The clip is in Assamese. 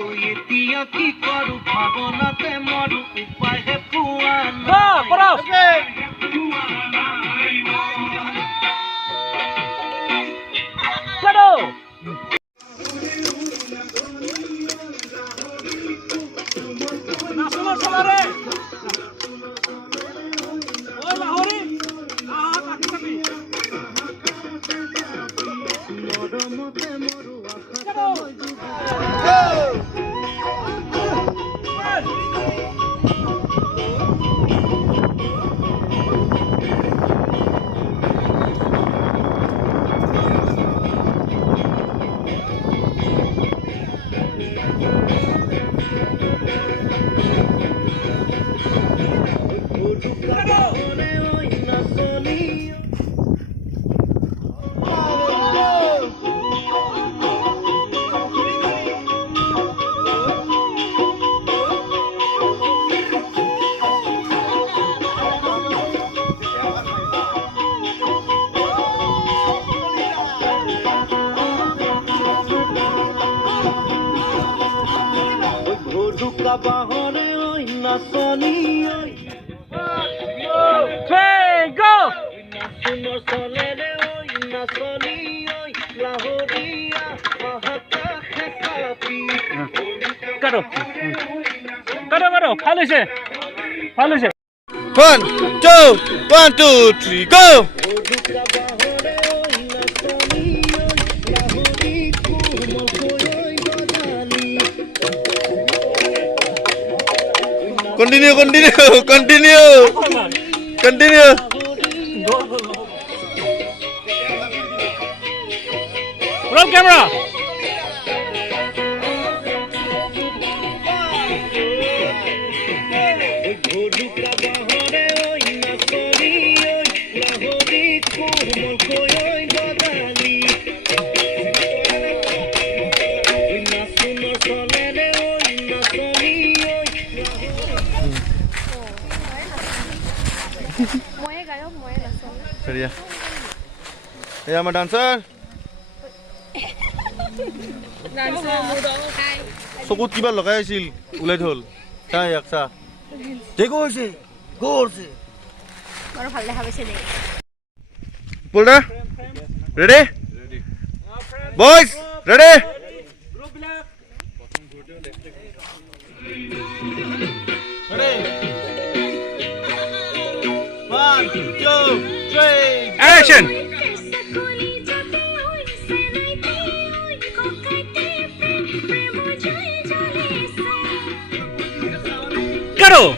এতিয়া কি কৰো ভাৱনাতে মৰো উপায়হে পোৱা বাহনে ওই নাচনি নাচুনৰ চলেৰে ওই নাচনি ওই লাহৰীয়া আকাশে কাপি ভাল হৈছে 1 2 3 go Continue. Roll camera. Seria. Hey, I'm a dancer. চকুত কিবা লগাই আছিল উলাই থল চাই একসা যে গৈছে বড় ভাল দেখা পাইছে দে পুলটা রেডি বয়স রেডি গ্রুপ বিলাক প্রথম ঘুরতেও দেখতে রেডি 1 2 3 অ্যাকশন करो